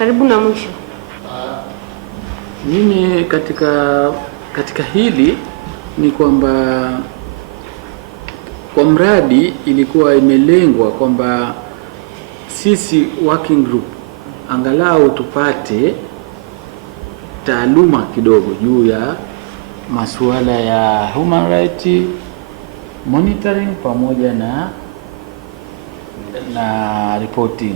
karibu na mwisho. Mimi katika hili ni kwamba kwa mradi ilikuwa imelengwa kwamba sisi working group angalau tupate taaluma kidogo juu ya masuala ya human rights monitoring pamoja na reporting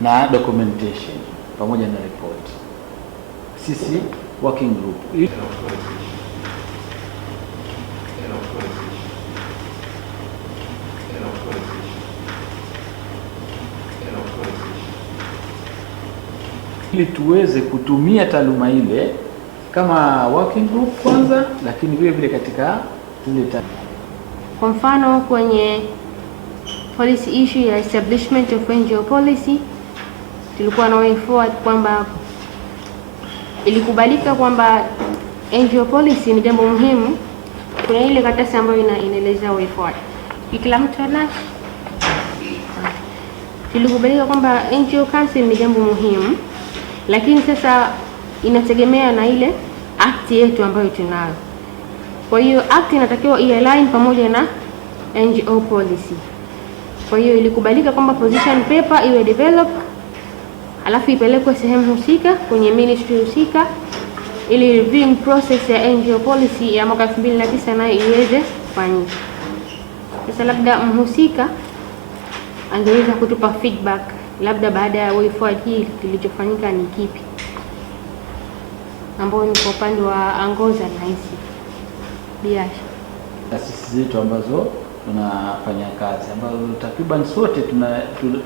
na documentation pamoja na report. Sisi working group ili tuweze kutumia taaluma ile kama working group kwanza, lakini vile vile katika ile kwa mfano kwenye policy issue ya establishment of NGO policy tulikuwa na way forward kwamba ilikubalika kwamba NGO policy ni jambo muhimu. Kuna ile karatasi ambayo inaeleza way forward. Kila mtu ana ilikubalika kwamba NGO council ni jambo muhimu, lakini sasa inategemea na ile act yetu ambayo tunayo. Kwa hiyo act inatakiwa i-align pamoja na NGO policy. Kwa hiyo ilikubalika kwamba position paper iwe develop, alafu ipelekwe sehemu husika kwenye ministry husika ili reviewing process ya NGO policy ya mwaka 2009 nayo iweze kufanyika. Sasa labda mhusika angeweza kutupa feedback labda baada ya way forward hii kilichofanyika ni kipi, ambao ni kwa upande wa Angoza na hisi biashara. Taasisi zetu ambazo tunafanya kazi ambazo takriban sote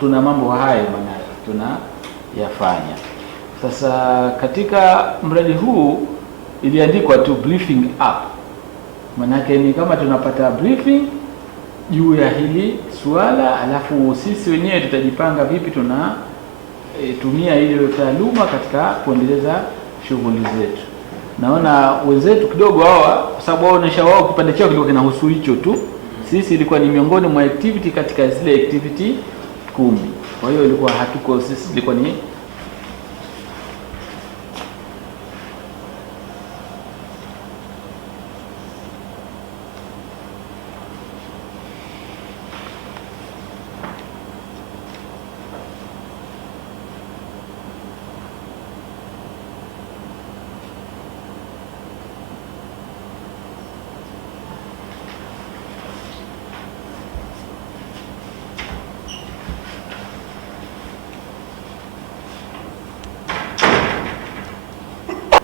tuna mambo hayo maana tunayafanya. Sasa katika mradi huu iliandikwa tu briefing up. Maana yake ni kama tunapata briefing juu ya hili swala, alafu sisi wenyewe tutajipanga vipi tumia ile taaluma katika kuendeleza shughuli zetu. Naona wenzetu kidogo hawa, kwa sababu wao kipande chao kilikuwa kinahusu hicho tu. Sisi ilikuwa ni miongoni mwa activity katika zile activity 10. Kwa hiyo ilikuwa hatuko sisi, ilikuwa ni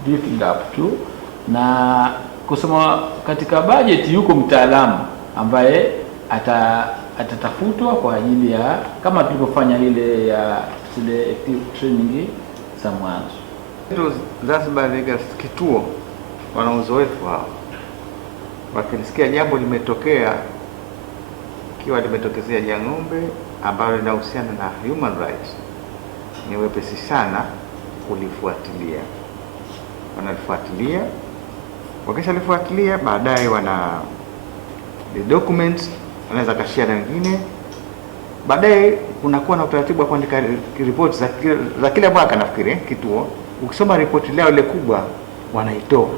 briefing up tu, na kusema katika budget yuko mtaalamu ambaye atatafutwa kwa ajili ya kama tulivyofanya ile ya zile active training za mwanzo. Zanzibar Legal kituo wana uzoefu hao, wakisikia jambo limetokea, ikiwa limetokezea Jang'ombe ambalo linahusiana na human rights, ni wepesi sana kulifuatilia. Wanalifuatilia, wakishalifuatilia baadaye wana the documents wanaweza kashia na wengine. Baadaye kunakuwa na utaratibu wa kuandika reports za kila mwaka. Nafikiri kituo ukisoma report lao ile kubwa wanaitoa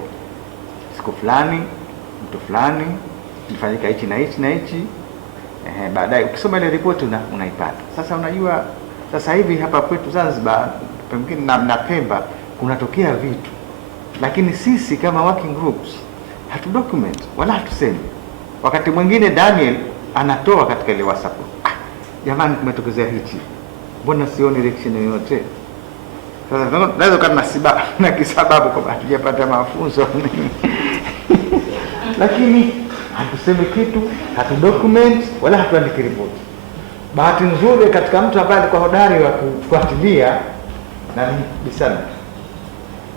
siku fulani, mtu fulani ilifanyika hichi na hichi na hichi. Baadaye ukisoma ile report unaipata. Sasa unajua sasa hivi hapa kwetu Zanzibar pengine na Pemba kunatokea vitu, lakini sisi kama working groups hatu document wala hatusemi. Wakati mwingine Daniel anatoa katika ile WhatsApp, jamani kumetokezea hichi, mbona sioni election yoyote? Sasa naweza kama na kisababu kwa hatujapata mafunzo lakini hatusemi kitu, hatu document wala hatuandiki report. Bahati nzuri katika mtu ambaye alikuwa hodari wa kufuatilia na ni Bisana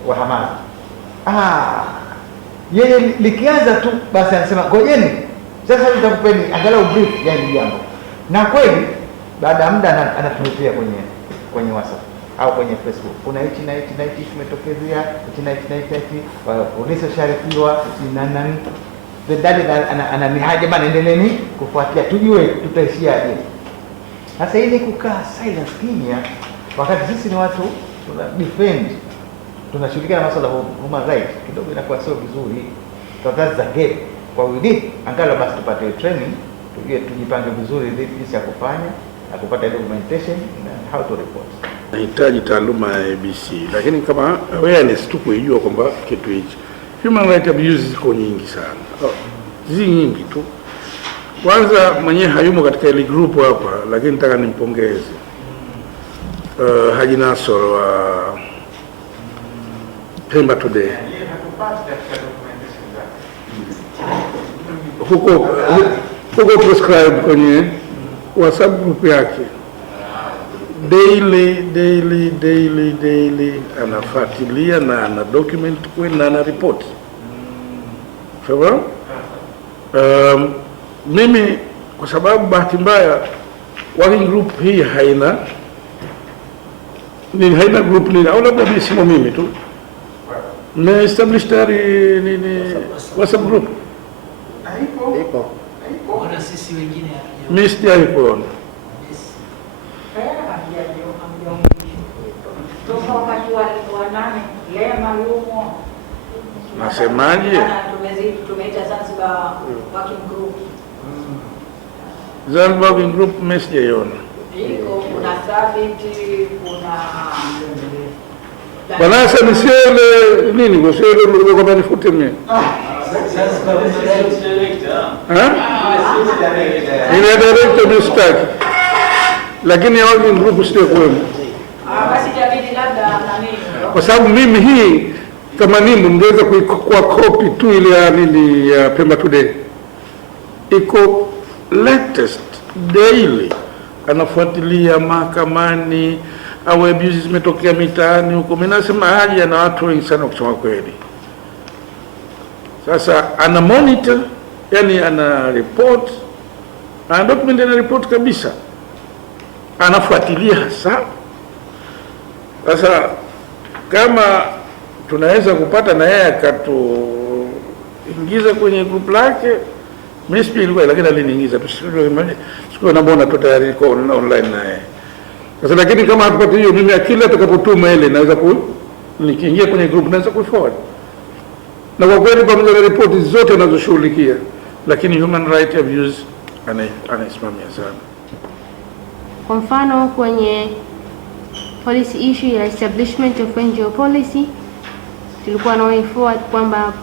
wa Hamad, yeye likianza tu basi anasema ngojeni sasa nitakupeni angalau brief ya hili jambo, na kweli baada ya muda anatuletea kwenye WhatsApp au kwenye Facebook, kuna hichi na hichi na hichi kimetokezea, hichi na hichi na hichi, polisi sharifiwa na nani bedali ananihaja bana, endeleeni kufuatia tujue tutaishiaje. Sasa ile kukaa silence kimya wakati sisi ni watu tuna defend, tunashirikiana na masuala ya human rights, kidogo inakuwa sio vizuri. That's the gap. Kwa hiyo angalau basi tupate training, tujipange vizuri jinsi ya kufanya na kupata documentation and how to report. Nahitaji taaluma ya ABC, lakini kama awareness tu kuijua kwamba kitu hichi human rights abuses ziko nyingi sana, nyingi tu. Kwanza mwenyewe hayumo katika ile group hapa, lakini nataka nimpongeze Haji Nasor wa Pemba Today. Huko prescribe kwenye WhatsApp group yake daily anafuatilia na ana document na ana report. Sawa? Mimi kwa sababu bahati mbaya working group hii haina group nini, au labda simo mimi tu na establish tayari WhatsApp group. Ipo. Ona sisi wengine mimi sijaona. Nasemaje? Tumeita Zanzibar working group. Zanzibar working group mimi sijaona. Iko kuna Thabiti, kuna Bwana sasa msiele nini kwa sababu kwamba nifute mimi. Ile director mistake. Lakini working group sio kwema. Basi itabidi labda nani. Kwa sababu mimi hii kama nini ningeweza kuikua copy tu ile ya nini ya Pemba Today. Iko latest daily, anafuatilia mahakamani au abuses zimetokea mitaani huko. Mimi nasema Haji ana watu wengi sana kusema kweli. Sasa ana monitor, yani ana report, ana document, ana report kabisa, anafuatilia hasa. Sasa kama tunaweza kupata na yeye akatuingiza kwenye group lake, mimi ilikuwa lakini aliniingiza tu, sikuwa naona tu tayari kwa online na yeye. Sasa lakini kama hatupati hiyo, mimi akila atakapotuma ile naweza nikiingia kwenye group naweza kuiforward. Na kwa kweli pamoja na ripoti zote anazoshughulikia, lakini human rights abuse anaisimamia sana. Kwa mfano kwenye policy issue ya establishment of NGO policy, tulikuwa na way forward kwamba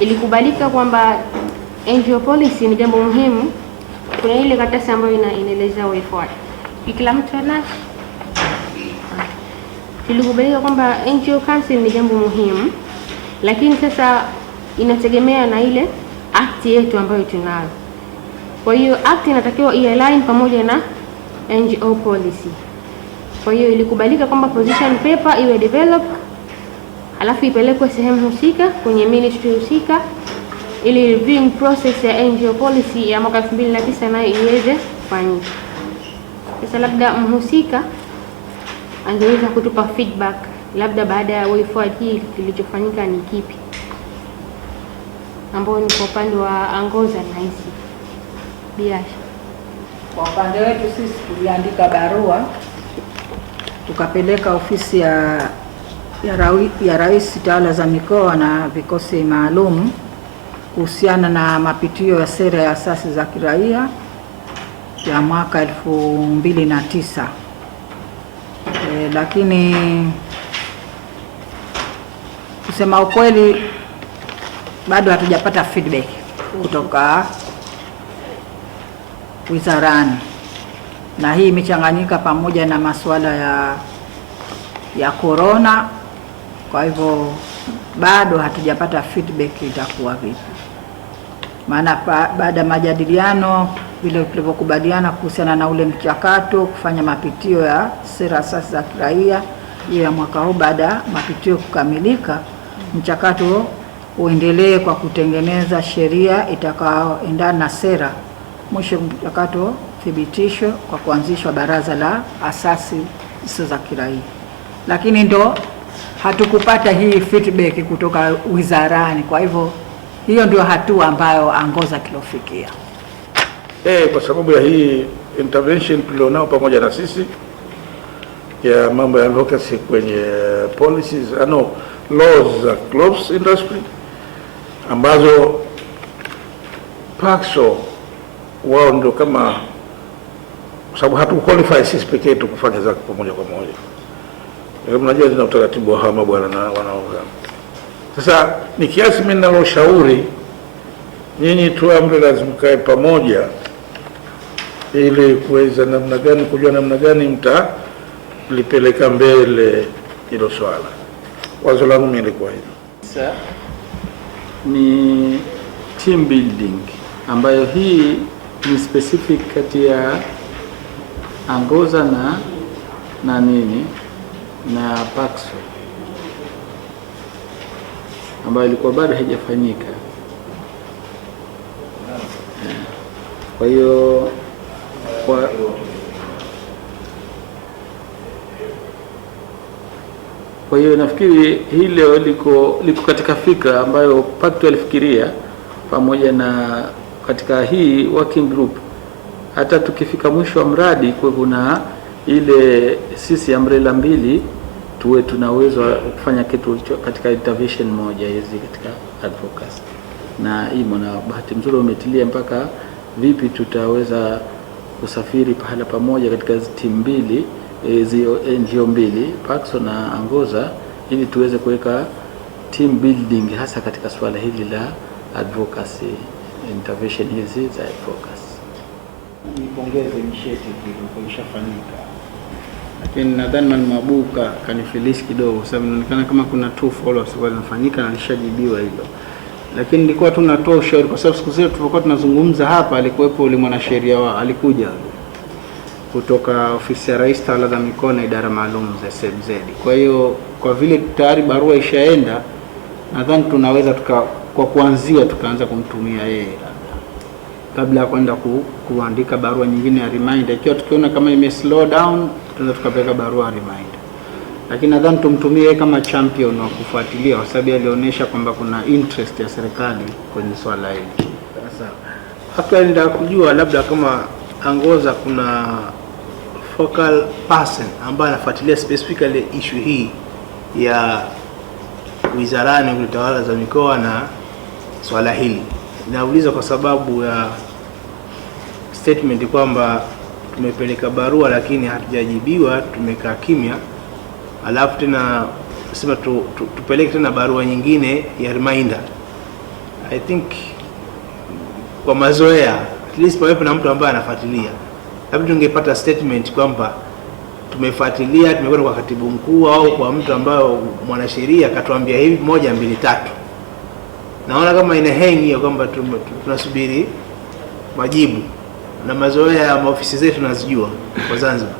ilikubalika kwamba NGO policy ni jambo muhimu. Kuna ile karatasi ambayo inaeleza way forward. Kila mtu anacho. Tulikubalika kwamba NGO council ni jambo muhimu, lakini sasa inategemea na ile act yetu ambayo tunayo. Kwa hiyo act inatakiwa ialign pamoja na NGO policy. Kwa hiyo ilikubalika kwamba position paper iwe develop, alafu ipelekwe sehemu husika kwenye ministry husika, ili reviewing process ya NGO policy ya mwaka 2009 nayo iweze kufanyika. Sasa labda mhusika angeweza kutupa feedback, labda baada ya way forward hii kilichofanyika ni kipi, ambao ni kwa upande wa Angoza na hisi biasha. Kwa upande wetu sisi tuliandika barua tukapeleka ofisi ya Rais Tawala za Mikoa na vikosi maalum kuhusiana na mapitio ya sera ya asasi za kiraia ya mwaka 2009. Lakini kusema ukweli bado hatujapata feedback kutoka wizarani, na hii imechanganyika pamoja na masuala ya corona. Kwa hivyo bado hatujapata feedback itakuwa vipi, maana baada ya majadiliano vile tulivyokubaliana kuhusiana na ule mchakato kufanya mapitio ya sera asasi za kiraia hiyo ya mwaka huu, baada mapitio kukamilika, mchakato uendelee kwa kutengeneza sheria itakayoendana na sera. Mwisho mchakato thibitisho kwa kuanzishwa baraza la asasi za kiraia. Lakini ndo hatukupata hii feedback kutoka wizarani. Kwa hivyo hiyo ndio hatua ambayo Angoza kilofikia. Kwa sababu ya hii intervention tulionao pamoja na sisi, ya mambo ya advocacy kwenye policies, laws za clothes industry ambazo Paxo wao ndio kama, kwa sababu hatu qualify sisi pekee yetu kufanya zake pamoja kwa moja. Mnajua zina utaratibu wa hawa mabwana na wanaoga. Sasa ni kiasi mimi ninaloshauri nyinyi tuamre lazima mkae pamoja ili kuweza namna gani, kujua namna gani mtalipeleka mbele hilo swala. Wazo langu mimi lilikuwa hilo. Sasa ni team building ambayo hii ni specific kati ya Angoza na nini na Paxo ambayo ilikuwa bado haijafanyika. Kwa hiyo kwa hiyo nafikiri hii leo liko katika fikra ambayo Paxo alifikiria pamoja na katika hii working group. Hata tukifika mwisho wa mradi kwa kuna ile sisi umbrella mbili tuwe tuna uwezo wa kufanya kitu katika intervention moja hizi katika advocacy. Na hii mwana bahati nzuri umetilia mpaka vipi tutaweza kusafiri pahala pamoja katika timu mbili, NGO mbili, Paxo na Angoza, ili tuweze kuweka team building hasa katika swala hili la advocacy, intervention hizi za advocacy. Nipongeze initiative ilikuwa ishafanyika, lakini nadhani Mabuka kanifilisi kidogo, sababu inaonekana kama kuna two follow-ups zinafanyika na nishajibiwa hilo. Lakini nilikuwa tu natoa ushauri, kwa sababu siku zote tulipokuwa tunazungumza hapa alikuwepo yule mwanasheria alikuja kutoka ofisi ya Rais Tawala za Mikoa na idara maalum za SMZ. Kwa hiyo kwa vile tayari barua ishaenda, nadhani tunaweza kwa kuanzia tukaanza kumtumia yeye kabla ya kwenda kuandika barua nyingine ya reminder. Ikiwa tukiona kama ime slow down, tunaweza tukapeleka barua ya reminder. Lakini nadhani tumtumie yeye kama champion wa kufuatilia, kwa sababu alionyesha kwamba kuna interest ya serikali kwenye swala hili. Sasa hapa ndio kujua labda kama Angoza kuna focal person ambaye anafuatilia specifically issue hii ya wizarani utawala za mikoa na swala hili. Nauliza kwa sababu ya statement kwamba tumepeleka barua lakini hatujajibiwa, tumekaa kimya, alafu tena sema tupeleke tena barua nyingine ya reminder. I think kwa mazoea at least pawepo na mtu ambaye anafuatilia, labda tungepata statement kwamba tumefuatilia, tumekwenda kwa katibu mkuu au kwa mtu ambaye mwanasheria akatuambia hivi 1 2 3. Naona kama ina hang hiyo kwamba tunasubiri majibu, na mazoea ya maofisi zetu tunazijua kwa Zanzibar.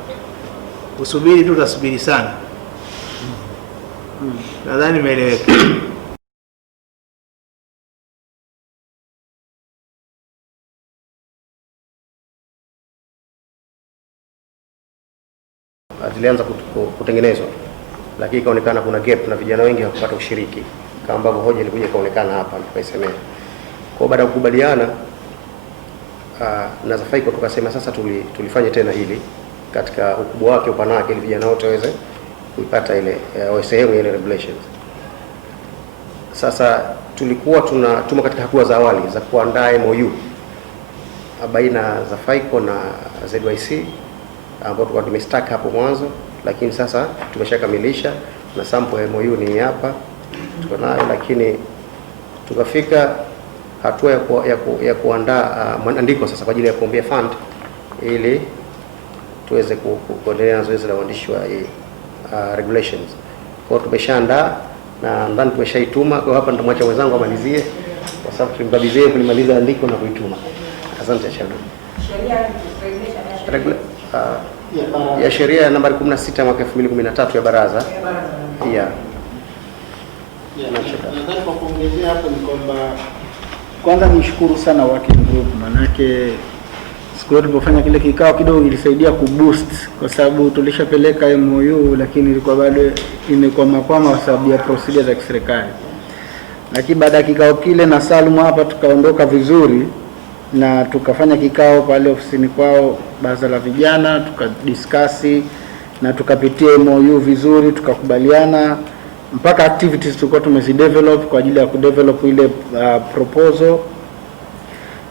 Usubiri tu, utasubiri sana. Nadhani imeeleweka. Zilianza kutengenezwa, lakini ikaonekana kuna gap na vijana wengi hawakupata ushiriki, kama ambavyo hoja ilikuja ikaonekana hapa tukaisemea. Kwa baada ya kukubaliana na Zafaiko tukasema sasa tulifanye tena hili katika ukubwa wake, upana wake, ili vijana wote waweze kuipata ile sehemu ile regulations. Sasa tulikuwa tunatuma katika hatua za awali za kuandaa MOU baina Zafaiko na ZYC ambao tulikuwa tumestack hapo mwanzo, lakini sasa tumeshakamilisha na sample ya MOU ni hapa tuko nayo, lakini tukafika hatua ya kuandaa mwandiko sasa kwa ajili ya kuombea fund ili tuweze kuendelea na zoezi la uandishi wa regulations. Kwa tumeshaandaa na ndani tumeshaituma, kwa hapa nitamwacha mwenzangu amalizie kwa sababu tulimkabidhia kulimaliza andiko na kuituma. Asante sana. Ya sheria nambari 16 mwaka 2013 ya baraza. Yeah. Nadhani kwa kuongezea hapo ni kwamba kwanza nishukuru sana working group, manake siku tulipofanya kile kikao kidogo ilisaidia kuboost, kwa sababu tulishapeleka MOU lakini ilikuwa bado imekwama kwa sababu ya procedure za kiserikali. Lakini baada ya kikao kile na Salum hapa tukaondoka vizuri na tukafanya kikao pale ofisini kwao baraza la vijana, tukadiskasi na tukapitia MOU vizuri, tukakubaliana mpaka activities tulikuwa tumezidevelop kwa ajili ya kudevelop ile proposal.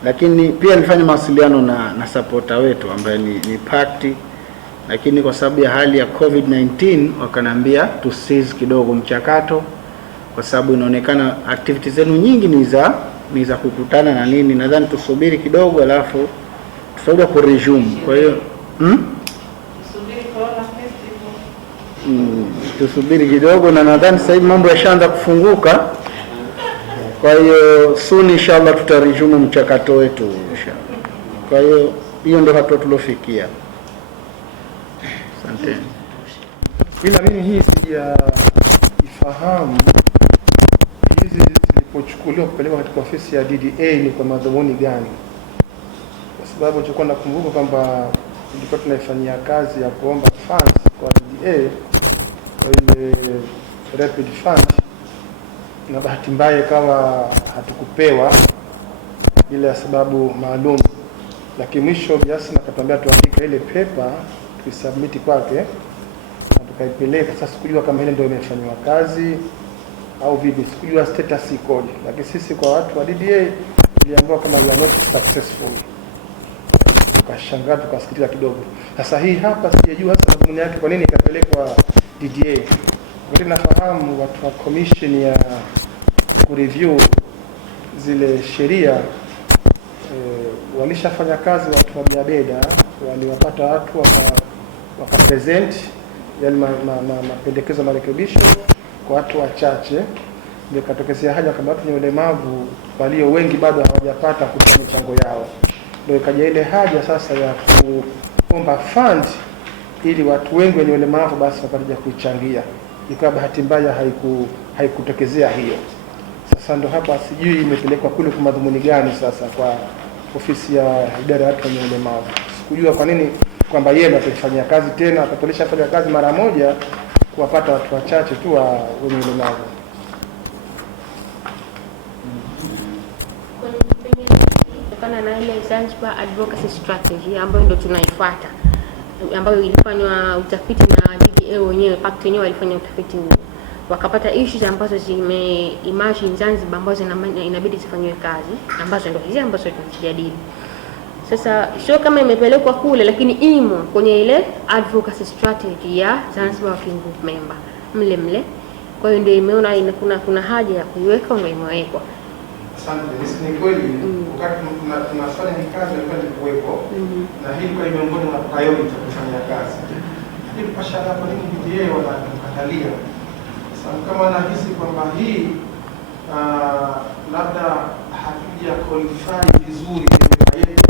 Lakini pia nilifanya mawasiliano na supporter wetu ambaye ni party, lakini kwa sababu ya hali ya COVID-19 wakaniambia cease kidogo mchakato, kwa sababu inaonekana activities zenu nyingi ni za kukutana na nini. Nadhani tusubiri kidogo alafu tutakuja ku resume. Kwa hiyo tusubiri kidogo, na nadhani sasa hivi mambo yashaanza kufunguka. Kwa hiyo soon inshallah tutaresume mchakato wetu inshallah. Kwa hiyo ndio hatua tulofikia. Asante. Ila mimi hii sijafahamu hizi zilipochukuliwa kupelekwa katika ofisi ya DDA ni kwa madhumuni gani? Kwa sababu nilikuwa nakumbuka kwamba tulikuwa tunaifanyia kazi ya kuomba funds kwa DDA kwa ile rapid fund, na bahati mbaya ikawa hatukupewa bila sababu maalum, lakini mwisho biasi nakatuambia tuandike ile paper tuisubmit kwake na tukaipeleka. Sasa sikujua kama ile ndio imefanywa kazi au vipi, sikujua status ikoje, lakini sisi kwa watu wa DDA tuliambiwa kama we are not successful. Tukashangaa, tukasikitika kidogo. Sasa hii hapa sijajua hasa madhumuni yake kwa nini ikapelekwa DDA. Wote nafahamu watu wa commission ya kureview zile sheria walishafanya kazi, watu wa Biabeda waliwapata watu wakapresent yale mapendekezo marekebisho kwa watu wachache, ndio katokezea haja kama watu wenye ulemavu walio wengi bado hawajapata kutoa michango yao, ndio ikaja ile haja sasa ya kuomba fund ili watu wengi wenye ulemavu basi wapate kuichangia. Ikawa bahati mbaya haikutokezea hiyo. Sasa ndo hapa sijui imepelekwa kule kwa madhumuni gani sasa kwa ofisi ya idara ya watu wenye ulemavu. Sikujua kwa nini kwamba yeye atafanya kazi tena, atatolisha fanya kazi mara moja kuwapata watu wachache tu wenye ulemavu. Kutokana na ile Zanzibar Advocacy Strategy ambayo ndio tunaifuata, ambayo ilifanywa utafiti na DDA wenyewe, pact wenyewe walifanya utafiti huo, wakapata issues ambazo zime-emerge Zanzibar ambazo inabidi zifanywe kazi, ambazo ndio hizi ambazo tunajadili sasa. Sio kama imepelekwa kule, lakini imo kwenye ile advocacy strategy ya Zanzibar Working Group member mle. Kwa hiyo ndio imeona kuna haja ya kuiweka, ndio imewekwa. Asante. Ni kweli wakati tunafanya hii kazi ilikuwa ni kuwepo na hii kwa miongoni mwa priority kufanya kazi. Lakini kwa shaka kwa nini DDA wanakatalia? Sababu kama nahisi kwamba hii labda hatuja qualify vizuri kwa yetu,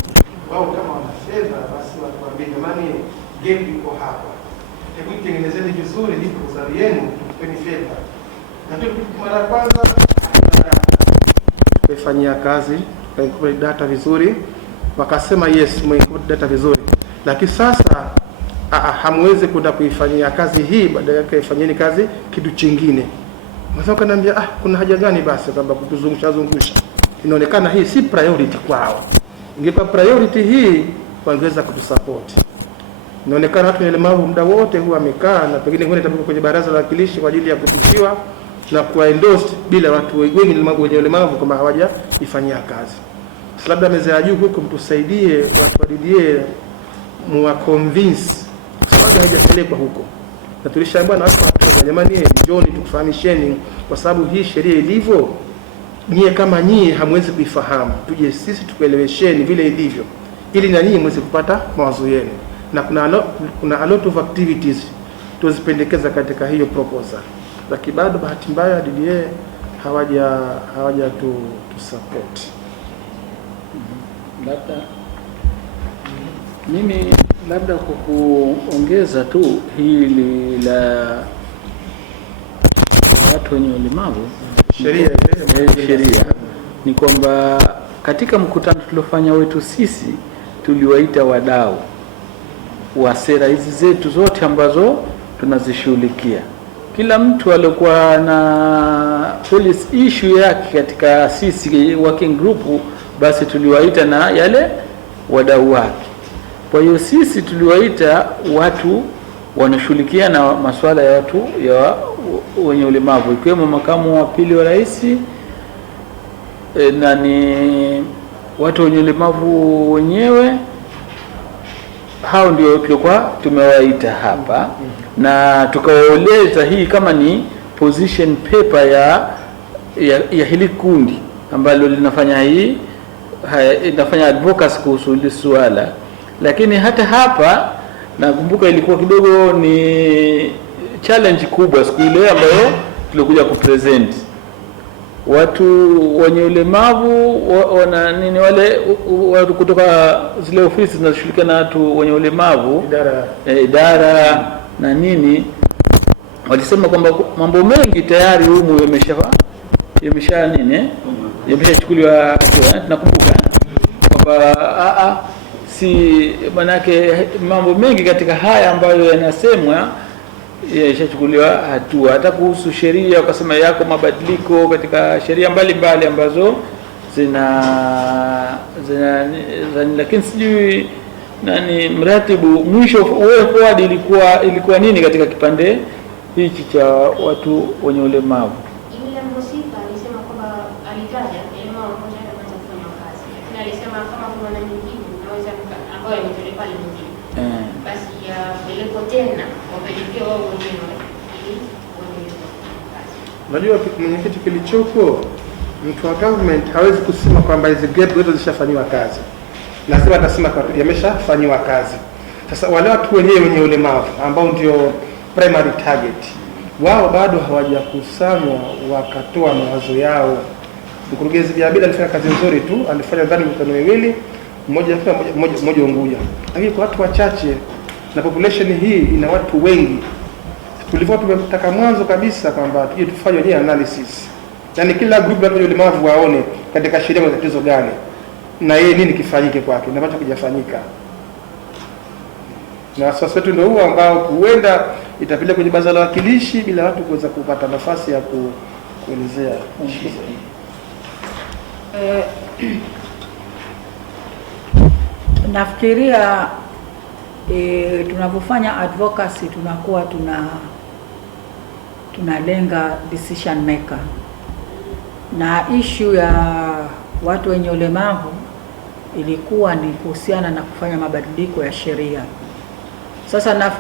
wao kama wana fedha basi watuambie jamani, game iko hapa, hebu tengenezeni vizuri hii proposal yenu, tupeni fedha. Na ndio mara ya kwanza kufanyia kazi, kwa data vizuri, wakasema yes, mmeinput data vizuri, lakini sasa hamwezi kwenda kuifanyia kazi hii, baadaye yake ifanyeni kazi kitu kingine. Mwanzo kaniambia kuna haja gani basi kwamba kutuzungusha, inaonekana hii si priority kwao. Ingekuwa priority hii wangeweza kutusupport. Inaonekana watu wenye ulemavu muda wote huwa amekaa na pengine ngine itabuka kwenye baraza la wakilishi kwa ajili ya kupitiwa na kuendorse bila watu wengi wenye ulemavu kama hawaja ifanyia kazi. Sasa labda meza ya juu huko mtusaidie watu wa DDA muwa convince, kwa sababu haijapelekwa huko. Na tulishaambiwa na watu wa jamani, njoni tukufahamisheni, kwa sababu hii sheria ilivyo nyie kama nyie hamwezi kuifahamu, tuje sisi tukuelewesheni vile ilivyo ili na nyie mweze kupata mawazo yenu. Na kuna a lot of activities tuzipendekeza katika hiyo proposal, lakini bado bahati mbaya DDA hawaja tu support. Mimi labda kwa kuongeza tu hili la watu wenye ulemavu, sheria ni kwamba katika mkutano tuliofanya wetu sisi tuliwaita wadau wa sera hizi zetu zote ambazo tunazishughulikia. Kila mtu alikuwa na policy issue yake katika sisi working group, basi tuliwaita na yale wadau wake. Kwa hiyo sisi tuliwaita watu wanashughulikia na masuala ya watu ya wenye ulemavu, ikiwemo makamu wa pili wa rais, na ni watu wenye ulemavu wenyewe. Hao ndio tulikuwa tumewaita hapa na tukawaeleza hii kama ni position paper ya hili kundi ambalo linafanya inafanya advocacy kuhusu hili swala. Lakini hata hapa nakumbuka ilikuwa kidogo ni challenge kubwa siku ile ambayo tulikuja kupresent watu wenye ulemavu wana nini, wale watu kutoka zile ofisi zinashirikiana na watu wenye ulemavu, idara na nini, walisema kwamba mambo mengi tayari humu yameshachukuliwa hatua. Tunakumbuka kwamba si manake mambo mengi katika haya ambayo yanasemwa yashachukuliwa hatua. Hata kuhusu sheria wakasema yako mabadiliko katika sheria mbalimbali ambazo zina lakini sijui nani mratibu mwisho way forward ilikuwa nini katika kipande hichi cha watu wenye ulemavu. Yule mhusika alisema kwamba alitaja elimu ambayo anataka kufanya kazi, lakini alisema kama kuna na nyingine naweza ambayo imetolewa pale nyingine basi ya peleko tena wapelekee wao wenyewe ili kazi. Unajua mwenyekiti, kilichoko mtu wa government hawezi kusema kwamba hizo gap zote zishafanywa kazi, lazima atasema yameshafanywa kazi. Sasa wale watu wenye ulemavu ambao ndio primary target, wao bado hawajakusanywa wakatoa mawazo yao. Mkurugenzi Biabida alifanya kazi nzuri tu, alifanya ndani mikutano miwili, mmoja Unguja, lakini kwa watu wachache na population hii ina watu wengi. Tulivyo tumetaka mwanzo kabisa kwamba tuje tufanye wenyewe analysis, yani kila group la ulemavu waone katika sheria kuna tatizo gani na yeye nini kifanyike kwake na ambacho kujafanyika. Na sasa wetu ndio huo ambao huenda itapeleka kwenye baraza la wakilishi bila watu kuweza kupata nafasi ya kuelezea. Nafikiria tunapofanya advocacy tunakuwa tunalenga decision maker, na issue ya watu wenye ulemavu ilikuwa ni kuhusiana na kufanya mabadiliko ya sheria. Sasa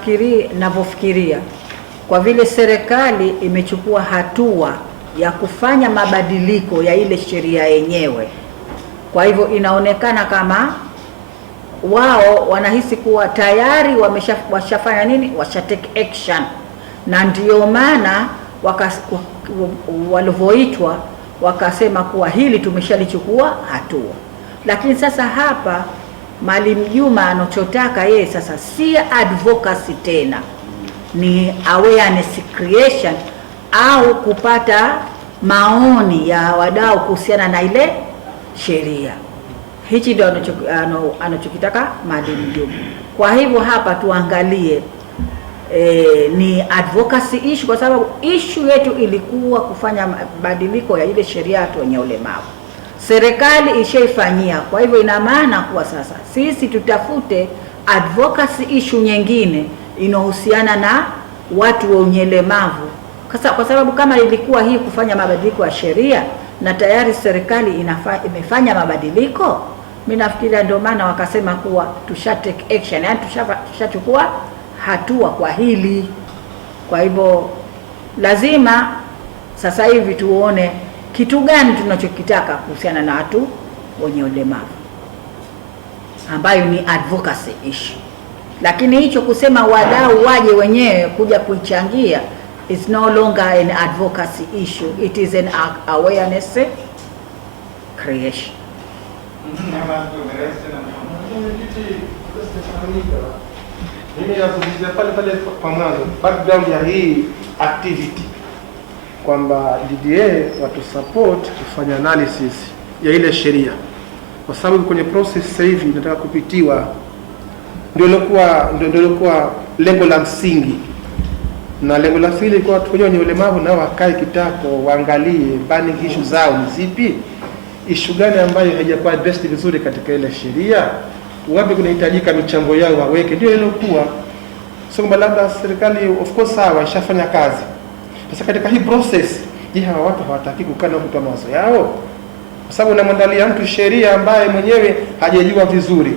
ninavyofikiria kwa vile serikali imechukua hatua ya kufanya mabadiliko ya ile sheria yenyewe, kwa hivyo inaonekana kama wao wanahisi kuwa tayari washafanya nini, washatake action, na ndio maana walivyoitwa wakasema kuwa hili tumeshalichukua hatua. Lakini sasa hapa Mwalimu Juma anachotaka yeye sasa si advocacy tena, ni awareness creation au kupata maoni ya wadau kuhusiana na ile sheria. Hichi ndio anachokitaka Mwalimu Juma. Kwa hivyo hapa tuangalie ni advocacy issue, kwa sababu issue yetu ilikuwa kufanya mabadiliko ya ile sheria ya watu wenye ulemavu. Serikali ishaifanyia, kwa hivyo ina maana kuwa sasa sisi tutafute advocacy issue nyingine inahusiana na watu wenye ulemavu, kwa sababu kama ilikuwa hii kufanya mabadiliko ya sheria na tayari serikali imefanya mabadiliko, mimi nafikiria ndio maana wakasema kuwa take action, yani tushachukua hatua kwa hili. Kwa hivyo lazima sasa hivi tuone kitu gani tunachokitaka kuhusiana na watu wenye ulemavu, ambayo ni advocacy issue. Lakini hicho kusema wadau waje wenyewe kuja kuichangia is no longer an advocacy issue, it is an awareness creation. Mimi nazungumzia pale kwa mwanzo background ya hii activity kwamba DDA watu support kufanya analysis ya ile sheria, kwa sababu kwenye process sasa hivi inataka kupitiwa, ndio ilikuwa lengo la msingi. Na lengo la pili kwa watu wenye ulemavu nao wakae kitako waangalie burning issue zao ni zipi, issue gani ambayo haijakuwa addressed vizuri katika ile sheria, wapi kunahitajika michango yao waweke. Ndio ilikuwa Sio kwamba labda serikali of course sawa ishafanya kazi. Sasa katika hii process, je, hawa watu hawataki kukaa na kutoa mawazo yao? Kwa sababu unamwandalia mtu sheria ambaye mwenyewe hajajua vizuri,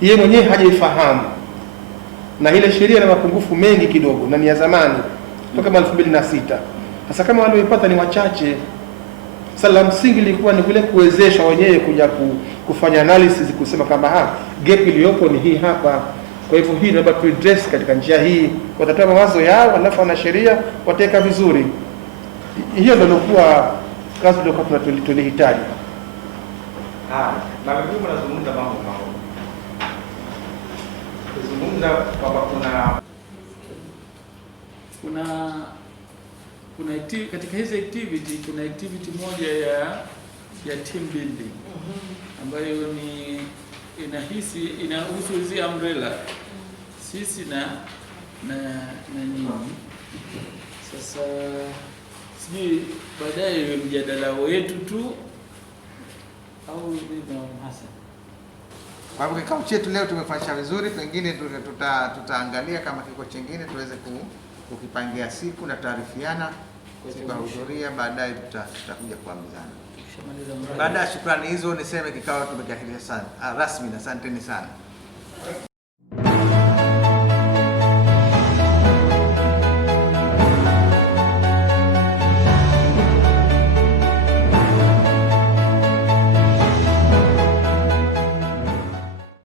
yeye mwenyewe hajaifahamu, na ile sheria ina mapungufu mengi kidogo na ni ya zamani toka 2006. Sasa kama walioipata ni wachache, sasa la msingi ilikuwa ni kule kuwezesha wenyewe kuja kufanya analysis, kusema kwamba gap iliyopo ni hii hapa, kwa hivyo hii labda tu address katika njia hii, watatoa mawazo yao, alafu wana sheria wateka vizuri. Hiyo ndio ilikuwa kazi iliyokuwa tunahitaji. Na mimi nazungumza mambo mawili. Kuzungumza kwamba kuna katika hizi activity kuna activity moja ya team building ambayo ni inahusu hizi umbrella sisi na nyinyi. Sasa sijui baadaye mjadala wetu tu au ndio hasa. Kwa hivyo kikao chetu leo tumefanya vizuri, pengine tutaangalia kama kiko chengine tuweze kukipangia siku na taarifiana tukahudhuria, baadaye tutakuja kuambizana. Baada ya shukrani hizo niseme kikao tumekiahirisha sana rasmi, na asanteni sana.